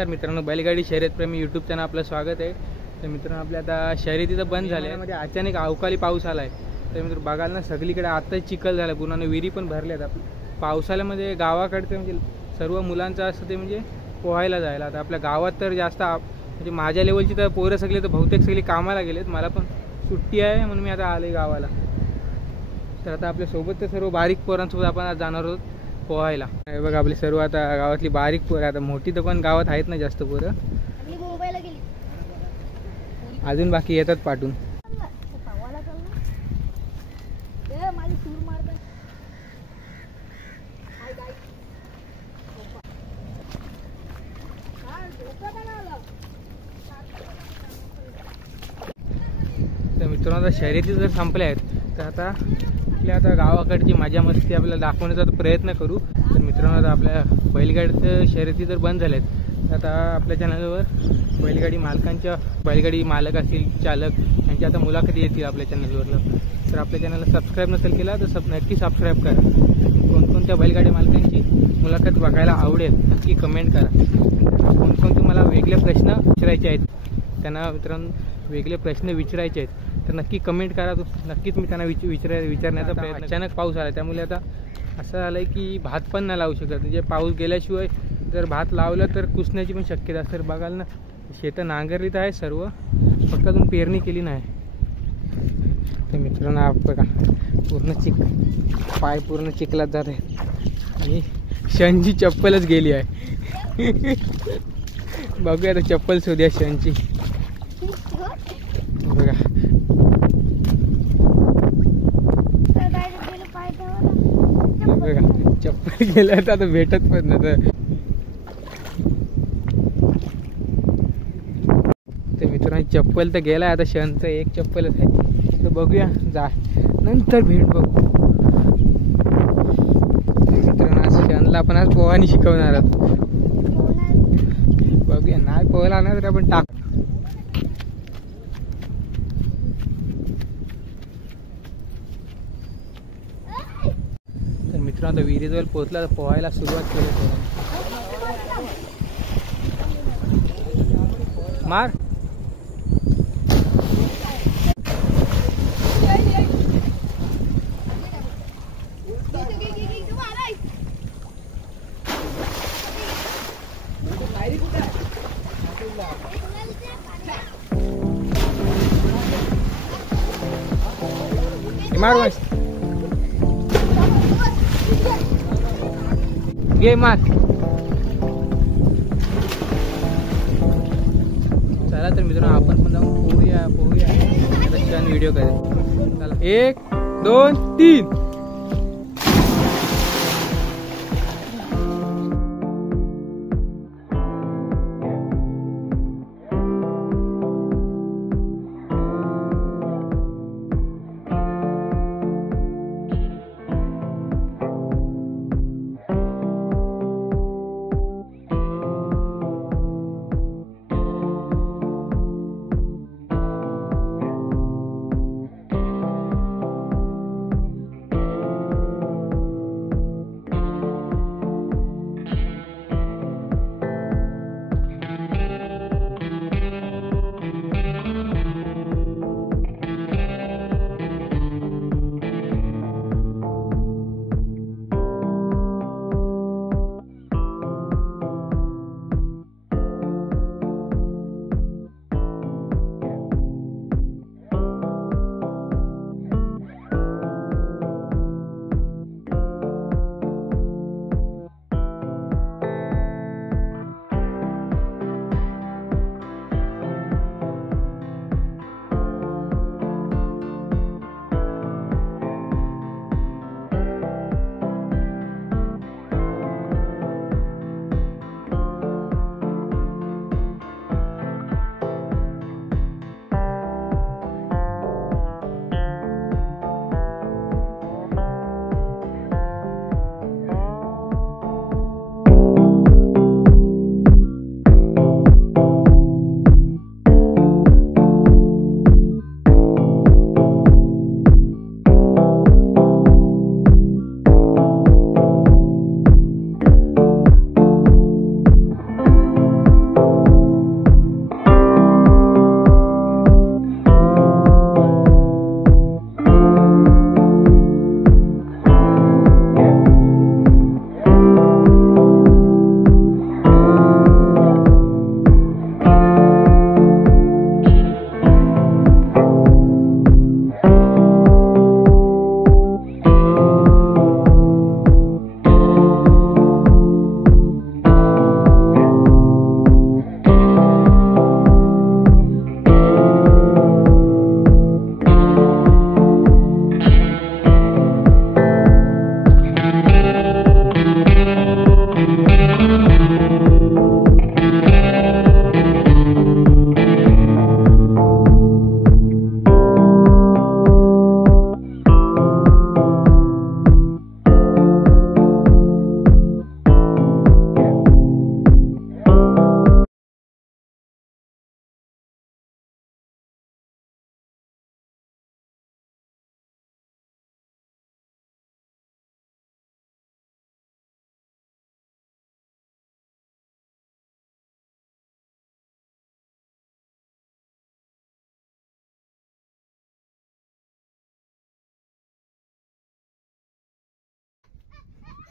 नमस्कार मित्रांनो, बैलगाडी शर्यतप्रेमी यूट्यूब चॅनल आपलं स्वागत आहे. तर मित्रांनो, आपल्या आता शर्यती तर बंद झाल्या म्हणजे अचानक अवकाळी पाऊस आला आहे. तर मित्र बघाल ना, सगळीकडे आताच चिखल झाला, पुन्हा विहिरी पण भरल्यात. आपल्या पावसाळ्यामध्ये गावाकडचं म्हणजे सर्व मुलांचं असतं ते म्हणजे पोहायला जायला. आता आपल्या गावात तर जास्त म्हणजे माझ्या लेवलची तर पोरं सगळे तर बहुतेक सगळी कामाला गेलेत. मला पण सुट्टी आहे म्हणून मी आता आले गावाला. तर आता आपल्यासोबत तर सर्व बारीक पोरांसोबत आपण आज जाणार आहोत पोहायला. हे बघा आपली सर्व आता गावातली बारीक पोरं, आता मोठी तर पण गावात आहेत ना जास्त पोरं, अजून बाकी येतात पाठून. तर मित्रांनो, आता शर्यती जर संपल्या आहेत तर आता आपल्या आता गावाकडची मजा मस्ती आपल्याला दाखवण्याचा प्रयत्न करू. तर मित्रांनो, आता आपल्या बैलगाडीचं शर्यती जर बंद झाल्या आहेत तर आता आपल्या चॅनलवर बैलगाडी मालक असतील, चालक यांची आता मुलाखती येतील आपल्या चॅनलवरनं. तर आपल्या चॅनलला सबस्क्राईब नसेल केला तर नक्की सबस्क्राईब करा. कोणकोणत्या बैलगाडी मालकांची मुलाखत बघायला आवडेल नक्की कमेंट करा. कोणकोण तुम्हाला वेगळे प्रश्न विचारायचे आहेत, त्यांना मित्रांनो वेगळे प्रश्न विचारायचे आहेत तर नक्की कमेंट करा. नक्कीच मी त्यांना विचारण्याचा प्रयत्न. अचानक पाऊस आला त्यामुळे आता असं झालं आहे की भात पण नाही लावू शकत. म्हणजे पाऊस गेल्याशिवाय जर भात लावलं तर कुसण्याची पण शक्यता असते. तर बघाल ना, शेतं नांगरलीत आहे सर्व, फक्त अजून पेरणी केली नाही. तर मित्रांनो बघा, पाय पूर्ण चिखलात जात आहे आणि शनची चप्पलच गेली आहे. बघूया आता चप्पल शोधूया शनची. बघा बघा चप्पल गेल्या तर आता भेटत पण नाही. तर मित्रांनो, चप्पल तर गेलाय, आता शनचं एक चप्पलच आहे. तर बघूया जा नंतर भेट बघू. मित्रांनो, असं शनला आपण आज पोहानी शिकवणार आहोत. बघूया, नाही पोहायला आणणार तर आपण टाक. तर मित्रांनो, आता विहिरीजवळ पोहोचला तर पोहायला सुरुवात केली. मार मार घे मार. चला तर मित्रांनो, आपण पण जाऊन पोहूया छान व्हिडिओ करेल. चला 1 2 3.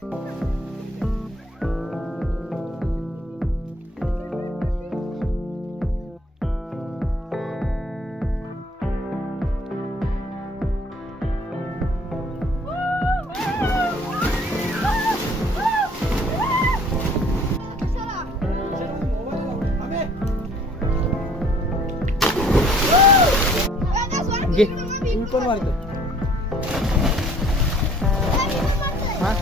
घे पण मारतो हा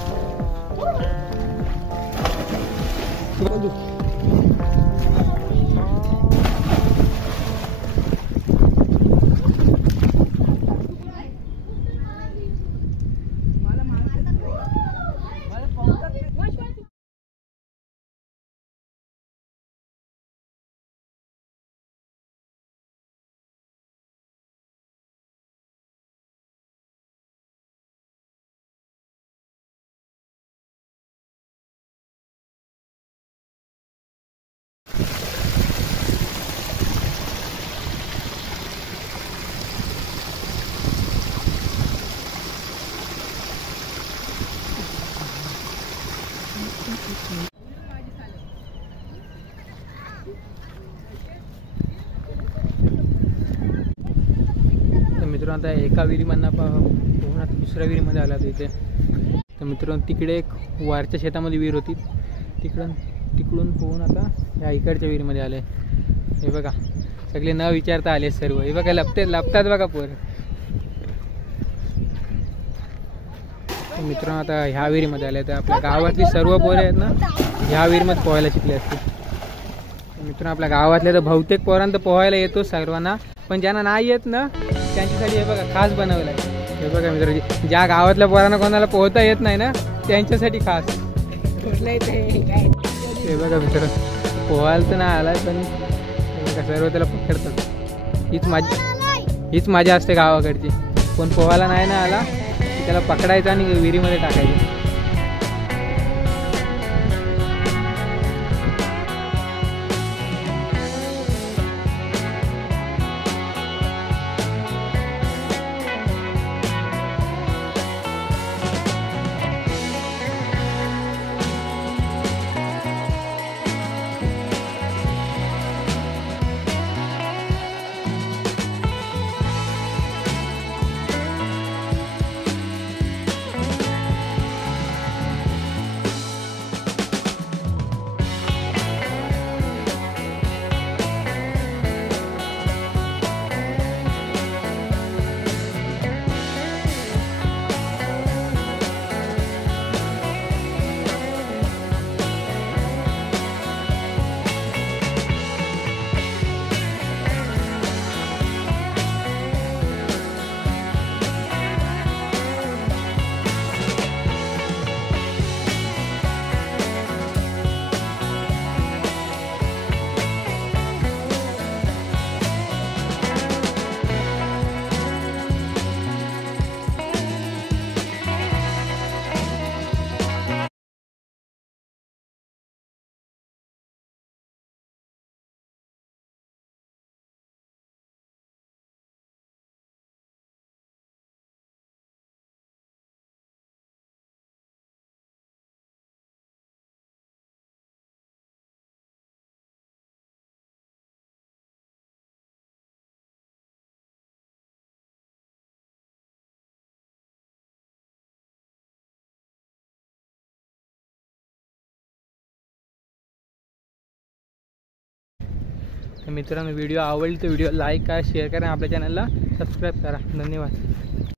मित्रांनो आता एका विहिरीमधनं पोहून आता दुसऱ्या विहिरीमध्ये आला तिथे. तर मित्रांनो तिकडे एक वारच्या शेतामध्ये विहीर होती, तिकडून पोहून आता ह्या इकडच्या विहिरीमध्ये आले. हे बघा सगळे न विचारता आले सर्व. हे बघा लपतात बघा पोर. मित्रांनो आता ह्या विहिरीमध्ये आले. तर आपल्या गावातली सर्व पोरं आहेत ना ह्या विहिरीमध्ये पोहायला शिकले असते. मित्रांनो आपल्या गावातल्या तर बहुतेक पोरांना पोहायला येतो सर्वांना, पण ज्यांना नाही येत ना त्यांच्यासाठी हे बघा खास बनवलं आहे. हे बघा मित्रांनो ज्या गावातल्या पोरांना कोणाला पोहता येत नाही ना त्यांच्यासाठी खास. हे बघा मित्रांनो पोहायला तर नाही आला पण सर्व त्याला पकडतात. हीच मजा असते गावाकडची. कोण पोहायला नाही ना आला त्याला पकडायचं आणि विहिरीमध्ये टाकायचं. मित्रांनो व्हिडिओ आवडली तर व्हिडिओ लाईक करा, शेअर करा, आपल्या चॅनलला सबस्क्राईब करा. धन्यवाद.